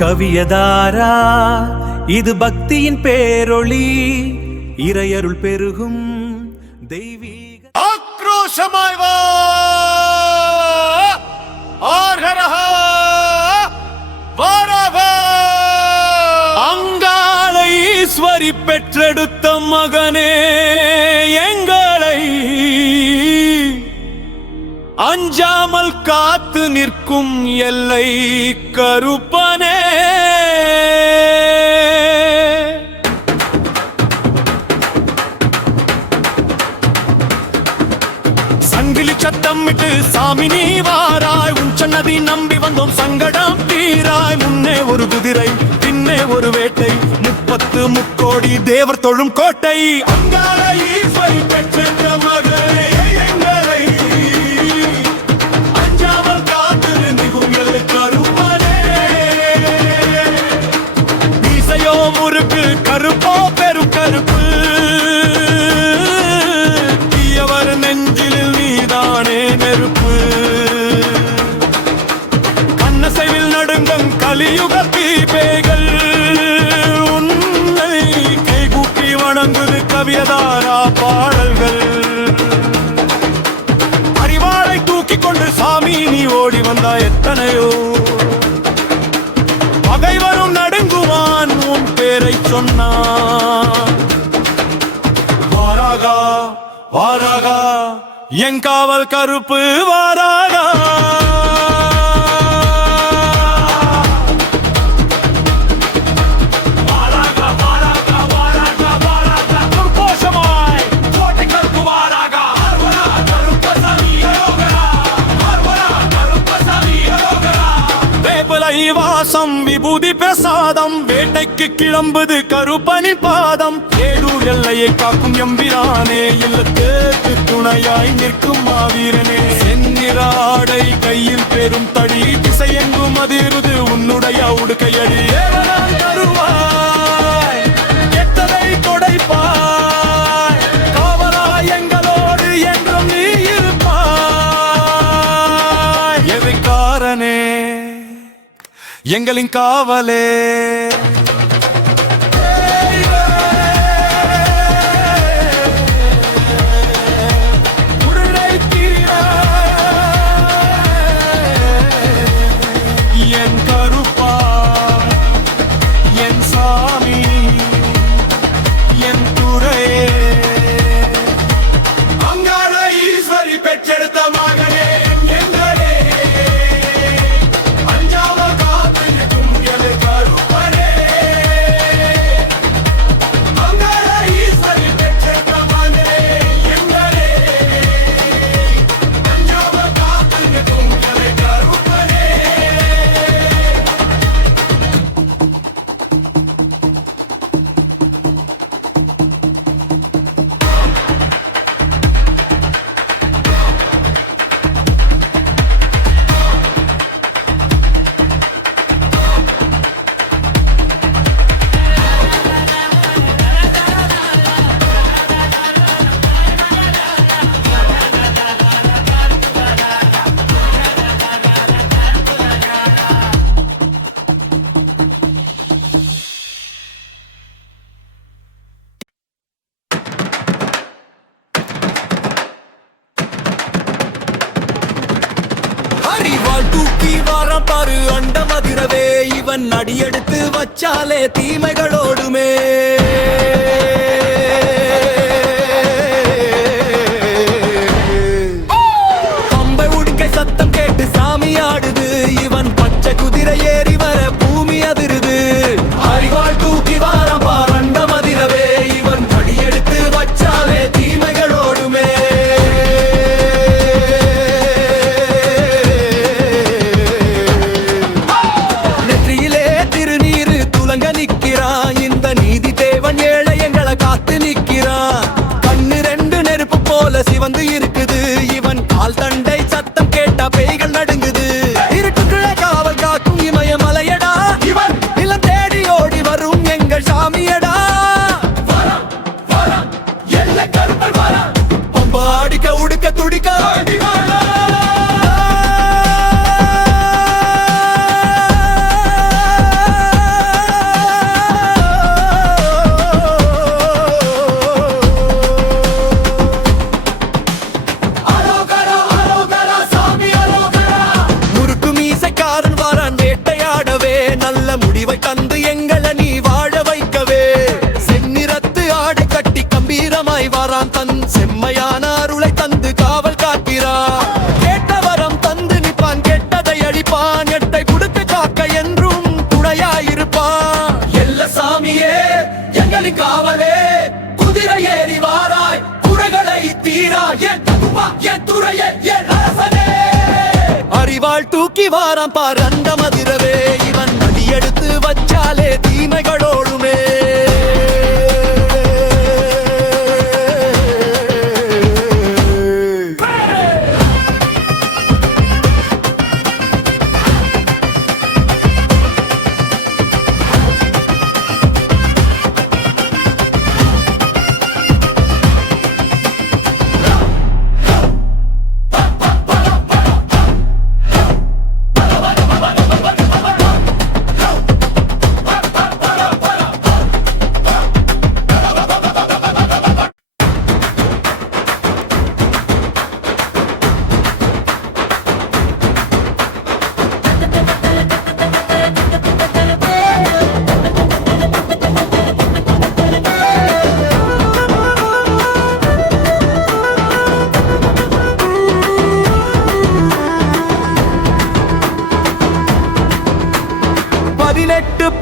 கவியதாரா இது பக்தியின் பேரொளி, இறையருள் பெருகும் தெய்வீக ஆக்ரோஷமாய் வா ஆர்ஹரஹா வாரவா. அங்காளை ஈஸ்வரி பெற்றெடுத்த மகனே எங்களை அஞ்சாமல் காத்து நிற்கும் எல்லை கருப்பனே. சங்கிலி சத்தமிட்டு சாமி நீ வாராய், உன் சொன்னதை நம்பி வந்தோம் சங்கடம் தீராய். முன்னே ஒரு குதிரை பின்னே ஒரு வேட்டை, 30 முக்கோடி தேவர் தொழும் கோட்டை. அங்காள ஈஸ்வரி பெற்ற மகளே எங்களை அஞ்சாமல் காத்து நிற்கும் எல்லை கருப்பனே. மீசையோ முறுக்கு கருப்போ பெரும் கருப்பு, தீயவர் நெஞ்சில் நீதானே நெருப்பு. கண்ணசைவில் நடுங்கும் கலியுக தீபேகள் உன்னை கைகூப்பி வணங்குது கவியதாரா பாடல்கள். அறிவாளை தூக்கி கொண்டு சாமி நீ ஓடி வந்தா எத்தனையோ பகைவரும் நடுங்குவான் உன் பேரை சொன்னான். வாராகா வாராகா என் காவல் கருப்பு வாராகா. வாசம் விபூதி பிரசாதம், வேட்டைக்கு கிளம்புது கருப்பனி பாதம். ஏடூர் எல்லையை காக்கும் எம்பிரானே, இல்லத்தேக்கு துணையாய் நிற்கும் மாவீரனே. செந்நிறாடை கையில் பெரும் தடி, திசையெங்கும் அதிருது உன்னுடைய உடுக்கையடி. தருவாய் கெட்டதை கொடைப்பாய், காவலாய் எங்களோடு என்றும் நீ இருப்பாய். எதுக்காரனே எங்களின் காவலே. என் கருப்பா என் சாமி என் துறையே, அங்காள ஈஸ்வரி பெற்றெடுத்த மகனே தூக்கி வாரம் பாரு அண்டமதிரவே. இவன் அடியெடுத்து வச்சாலே தீமைகளோடுமே. பம்பை உடுக்கை சத்தம் கேட்டு சாமி ஆடுது, இவன் பச்சை குதிரை ஏறி வர பூமி அதிருது. அறிவாள் தூக்கி வாரம் பார் அண்டமதிரவே, இவன் அடியெடுத்து வச்சாலே தீமைகளோடுமே. நிற்கிறான் இந்த நீதி தேவன் வாள் தூக்கி வாராம் பார் அந்த மதிரவே இவன் அடியெடுத்து வச்சாலே தீமைகளோடுமே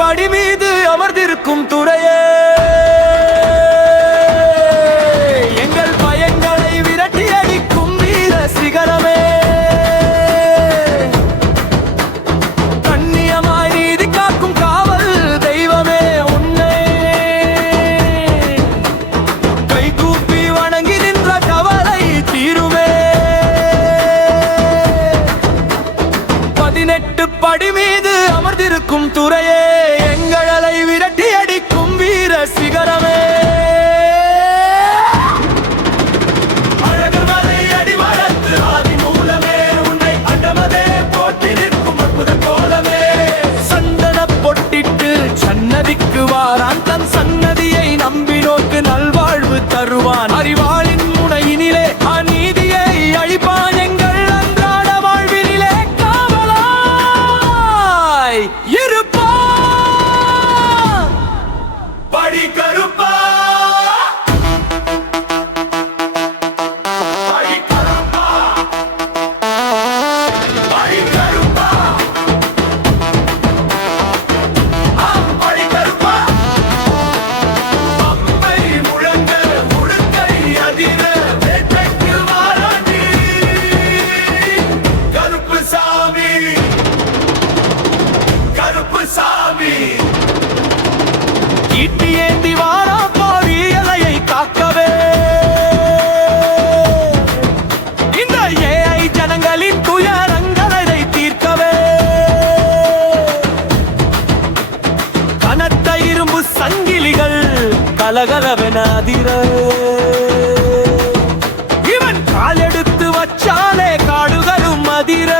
படி மீது அமர்ந்திருக்கும் துறையே எங்கள் பயங்களை விரட்டி அடிக்கும் வீர சிகரமே கண்ணியமாய் நீதி காக்கும் காவல் தெய்வமே உன்னை கைகூப்பி வணங்கி நின்ற கவலை தீருமே 18 படி மீது அமர்ந்திருக்கும் துறையே எங்களை விரட்டி அடிக்கும் வீர சிகரமே அழகுமலை அடிவாரத்து ஆதி மூலமே உன்னை அண்டமதே போற்றி நிற்கும் அற்புத கோலமே சந்தன பொட்டிட்டு சன்னதிக்கு வாரான் தன் சன்னதியை நம்பினோர்க்கு நல்வாழ்வு தருவான் அறிவாளின் முனையினிலே அநீதியை அழிப்பான் எங்கள் அன்றாட வாழ்வினிலே காவலாய் இருப்பான் படி கருப்பா படி கருப்பா படி கருப்பா படி கருப்பா அம்பை முழங்க முழுக்கை அதிர வேட்டைக்கு வாராண்டி கருப்பு சாமி கருப்பு சாமி ஈட்டி ஏந்தி வாரா பாவி எல்லையை காக்கவே இந்த ஏஐ ஜனங்களின் துயரங்களை தீர்க்கவே கனத்த இரும்பு சங்கிலிகள் கலகலவென அதிர இவன் கால் எடுத்து வச்சாலே காடுகளும் அதிர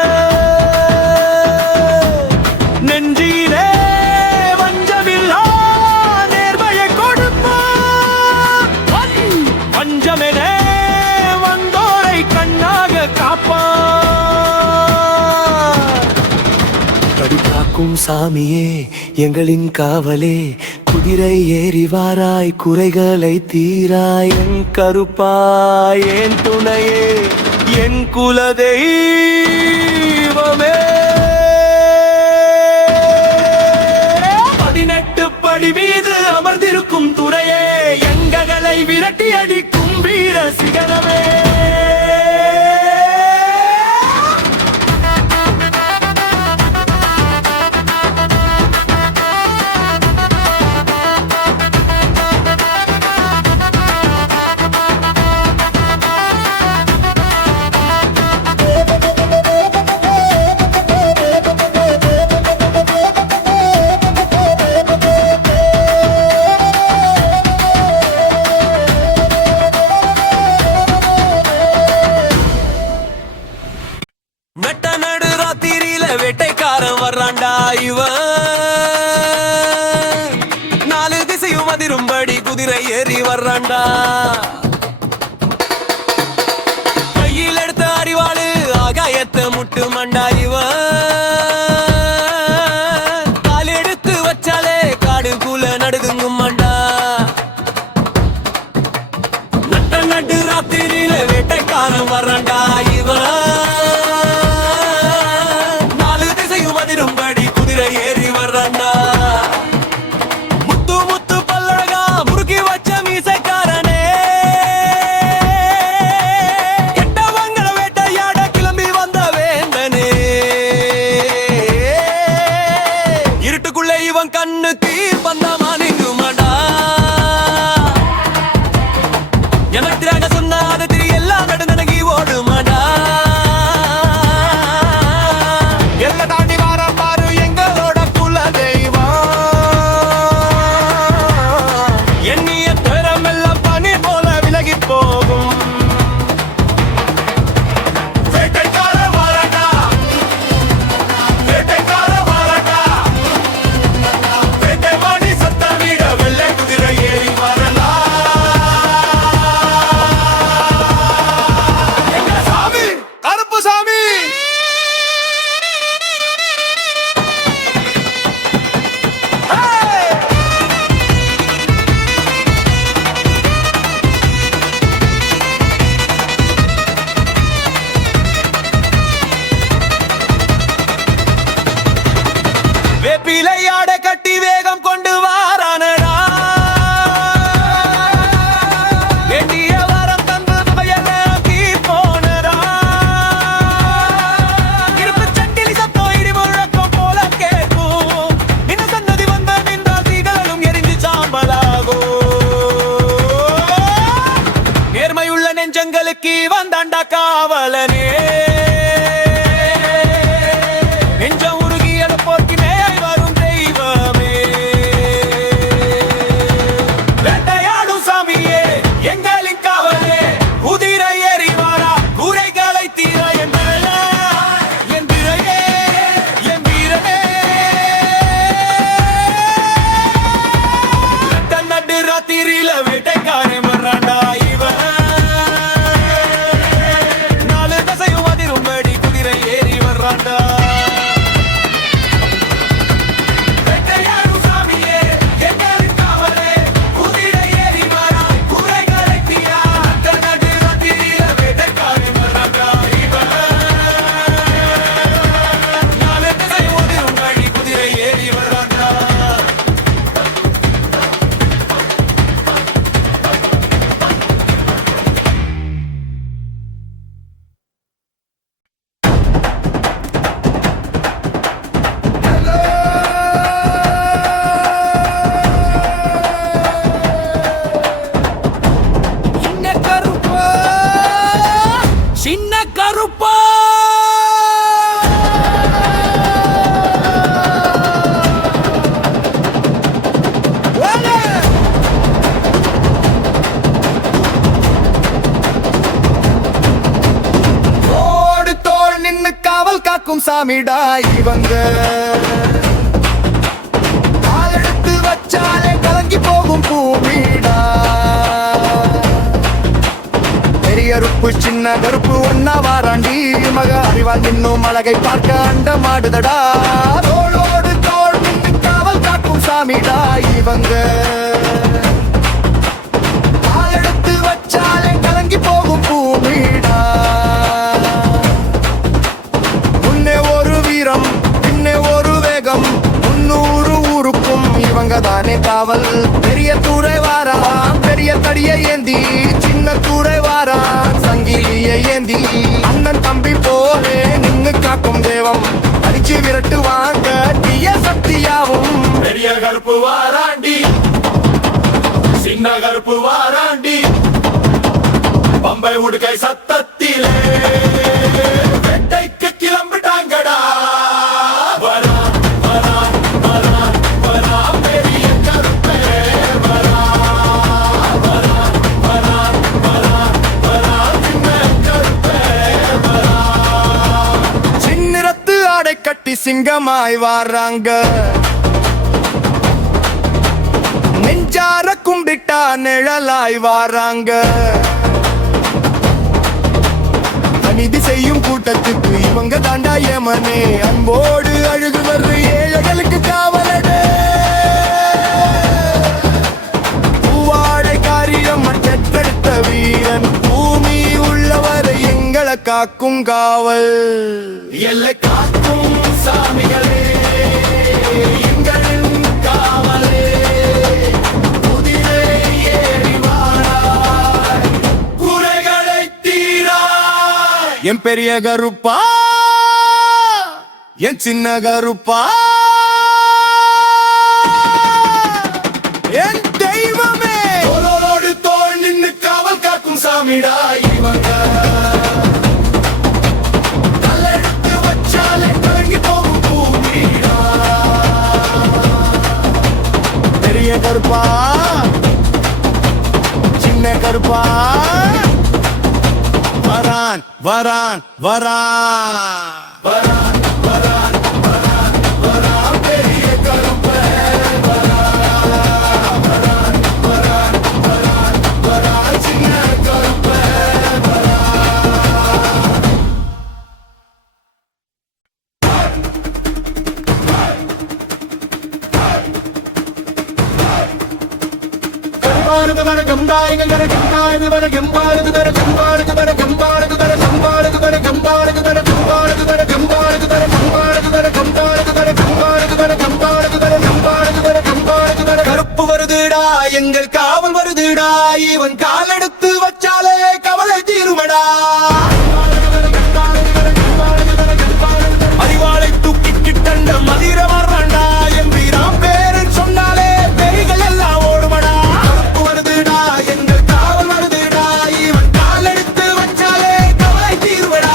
நெஞ்சிலே வஞ்சமில்லா நேர்மையை கொடுப்பான் வஞ்சமென வந்தோரை கண்ணாக காப்பான் கடி காக்கும் சாமியே எங்களின் காவலே குதிரை ஏறி வாராய் குறைகளை தீராய் என் கருப்பாய் என் துணையே என் குலதெய்வமே 18 படி மீது அமர்ந்திருக்கும் துறையே எங்களை விரட்டி அடிக்கும் வீர சிகரமே நட்ட நடு ராத்திரியில வேட்டைக்காரன் வர்றான்டா இவன் 4 திசையும் அதிரும்படி குதிரை ஏறி வர்றான்டா கையில் எடுத்த அறிவாளு ஆகாயத்தை முட்டு மண்டா இவன் கால் எடுத்து வச்சாலே காடுக்குள்ள நடுங்கும் மண்டா நட்ட நடு ராத்திரியில வேட்டைக்காரன் வர்றான்டா இவன் ஏறி வர்றான்டா முத்து முத்து பல்லழகா முறுக்கி வச்ச மீசைக்காரனே கெட்டவங்கள வேட்டையாட கிளம்பி வந்த வேந்தனே கண்ணுக்குள்ள இவன் கண்ணு தீர்ப்பந்தமா நீங்குமாடா எமத்திராக சொன்ன அது திரி எல்லாம் நடுநடங்கி ஓடுமாடா எல்லை தாண்டி வார பாரு எங்களோட குல தெய்வம் எண்ணிய திறமெல்லாம் பனி போல விலகி போகும் வேட்டைக்கார வாராண்டா வேட்டைக்கார வாராண்டா வேட்டை வாடி சத்த வீட வெள்ளை குதிரை ஏறி வரலாம் எங்க சாமி கருப்பு சாமி வேப்பிலை ஆடை கட்டி வேகம் கொண்டு வாரானடா வேண்டிய வரம் தந்து வகையெல்லாம் போனடா இருப்பு சட்டிலி சத்தம் இடி முழக்கம் போல கேட்கும் இன்னும் சந்ததி வந்த நின்றா தீகளும் எரிஞ்சு சாம்பலாகும் நேர்மையுள்ள நெஞ்சங்களுக்கு வந்தாண்டா காவலனே நெஞ்சம் உருகியது போக்கினே வரும் தெய்வமே வேட்டையாடும் சாமியே எங்களின் காவலே குதிரை ஏறி வாரா குறைகளை தீர என் திரையே என் வீரனே நடு ராத்திரியில வேட்டைக்காரன் வர்றாண்டா இவன் நாலு தசையும் அதிரும்படி குதிரை ஏறி வர்றாண்டா வேட்டையாடும் சாமியே எங்களின் காவலே குதிரை ஏறி வாரா குறைகளை தீர நடு ராத்திரியில வேட்டைக்காரன் வர்றாண்டா இவன் நாலு தசையும் அதிரும்படி குதிரை ஏறி வர்றாண்டா சின்ன கருப்பா சின்ன கருப்பா ஓடு தோள் நின்னு காவல் காக்கும் சாமிடா இவங்க காலெடுத்து வச்சாலே கலங்கி போகும் பூமிடா பெரிய கருப்பு சின்ன கருப்பு ஒன்னா வாராண்டி மக அறிவால் இன்னும் அழகை பார்க்க அண்ட மாடுதடா தோளோடு தோள் நின்னு காவல் காக்கும் சாமிடா இவங்க காலெடுத்து வச்சாலே கலங்கி போகும் பூமிடா முன்னே ஒரு வீரம் பின்னே ஒரு வேகம் 300 ஊருக்கும் இவங்க தானே காவல் பெரிய தூரை வாரா பெரிய தடியை ஏந்தி சின்ன தூரை வாரா சங்கிலியை ஏந்தி அண்ணன் தம்பி போலே நின்னு காக்கும் தேவம் அடிச்சு விரட்டு வாங்க தீய சக்தியாவும் பெரிய கருப்பு வாராண்டி சின்ன கருப்பு வாராண்டி பம்பை உடுக்கை சத்தத்திலே வேட்டைக்கு கிளம்பிட்டாங்கடா வரா வரா வரா வரா பெரிய கருப்பே வரா வரா வரா வரா வரா சின்ன கருப்பே வரா சின்னிறத்து ஆடை கட்டி சிங்கமாய் வாராங்க நெஞ்சார கும்பிட்டா நிழலாய் வாராங்க அநீதி செய்யும் கூட்டத்துக்கு இவங்க தாண்டா ஏமனே அன்போடு அழுகு வர்ற ஏழைகளுக்கு காவலனே பூவாடை காரியம் பெற்றெடுத்த வீரன் பூமி உள்ளவரை எங்களை காக்கும் காவல் எல்லை காக்கும் சாமிகளே எங்களின் காவலே குதிரை ஏறி வாராய் குறைகளை தீராய் என் பெரிய கருப்பா என் சின்ன கருப்பா பெரிய கருப்பா சின்ன கருப்பா வரான் வரான் வரான் வரான் வரான் வரான் வரான் பெரிய கருப்பன் வரான் வரான் வரான் வரான் வரான் சின்ன கருப்பன் வரான் கருப்பு வருதுடா எங்கள் காவல் வருதுடா இவன் காலெடுத்து வச்சாலே கவலை தீருமடா அறிவாளை தூக்கி கிட்டண்ட மதிர வர்றாண்டா என் வீராம் பேரன் சொன்னாலே பேய்கள் எல்லாம் ஓடுமடா கருப்பு வருதுடா எங்கள் காவல் வருதுடா இவன் காலெடுத்து வச்சாலே கவலை தீருமடா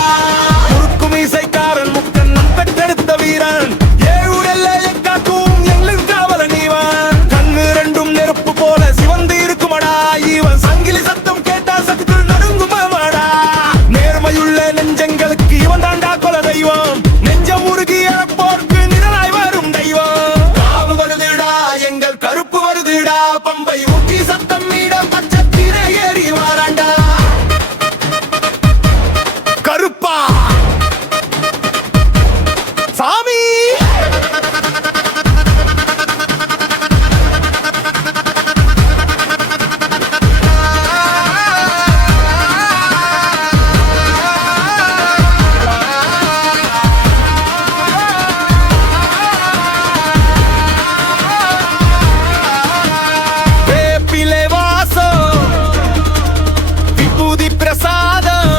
முறுக்கும் இசைக்காரன் முக்கன் பெற்றெடுத்த வீரன் ஏழூரெல்லை காக்கும் எங்களின் காவலன் இவன் கண்ணு ரெண்டும் நெருப்பு போல சிவந்து இருக்குமடா இவன் சங்கிலி சத்தம் கேட்டா சத்துக்கு நடுங்குமடா நேர்மையுள்ள நெஞ்சங்களுக்கு இவன் தாண்டா கொல தெய்வம் நெஞ்சம் உருகி இழப்போர்க்கு நிழலாய் வரும் தெய்வம் காவல் வருதுடா எங்கள் கருப்பு வருதுடா பம்பை ஊற்றி சத்தம் மீட பச்சை திரை ஏறி வாராண்டா கருப்பா சாமி வேப்பிலை வாசம் விபூதி பிரசாதம்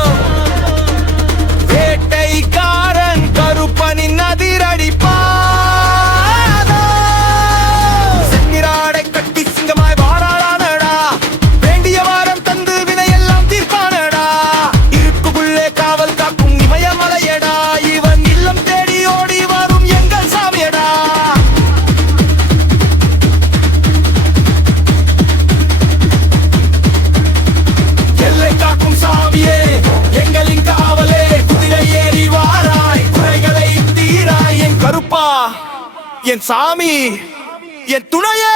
வேட்டைக்காரன் கருப்பனின் அதிரடி செந்நிராடை கட்டி சிங்கமாய் வாராளானடா வேண்டிய வாரம் தந்து வினையெல்லாம் தீர்ப்பானடா இருக்குள்ளே காவல் காக்கும் இமயமலையடா இவன் இல்லம் தேடி ஓடி வரும் எங்கள் சாமியடா எல்லை காக்கும் சாமியே எங்களின் காவலே குதிரை ஏறி வாராய் குறைகளை தீராய் என் கருப்பா என் சாமி என் துணையே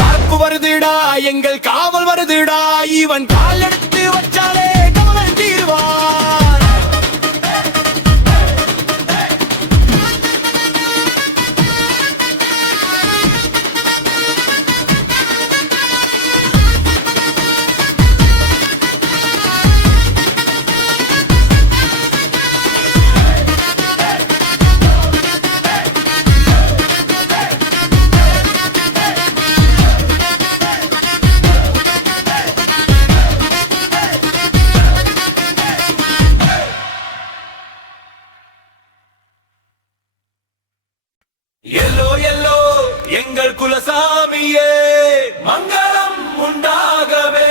கருப்பு வருதுடா எங்கள் காவல் வருதுடா இவன் கால் எடுத்து வச்சாலே கவலை தீருவான் எல்லோ எல்லோ எங்கள் குலசாமியே மங்களம் உண்டாகவே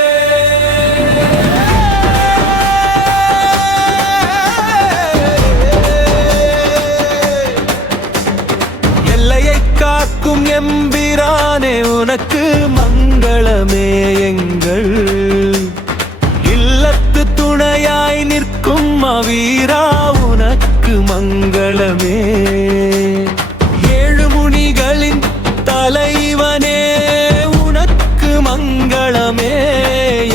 எல்லையை காக்கும் எம்பிரானே உனக்கு மங்களமே எங்கள் இல்லத்து துணையாய் நிற்கும் வீரா உனக்கு மங்களமே ஏழு முனிகளின் தலைவனே உனக்கு மங்களமே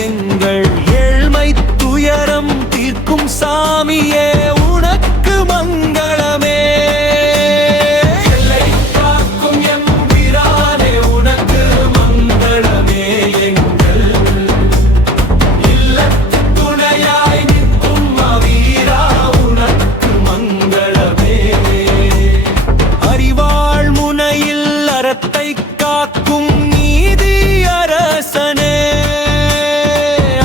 எங்கள் ஏழ்மை துயரம் தீர்க்கும் சாமியே உனக்கு மங்களமே எல்லை காக்கும் எம்பிரானே உனக்கு மங்களமே எங்கள் இல்லத்து துணையாய் நிற்கும் வீரா உனக்கு மங்களமே அறிவாள் முனையில் அறத்தை காக்கும் நீதி அரசனே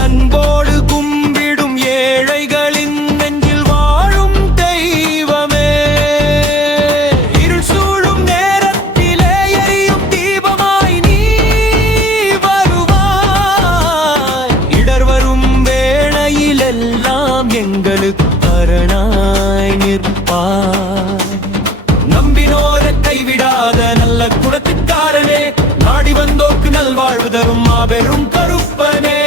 அன்போடு கும்பிடும் ஏழைகளின் நெஞ்சில் வாழ் மக்களுக்கு அரணாய் நிற்பாய். நம்பினோரை கைவிடாத நல்ல குணத்துக்காரனே, நாடி வந்தோர்க்கு நல்வாழ்வு தரும் மாபெரும் கருப்பனே.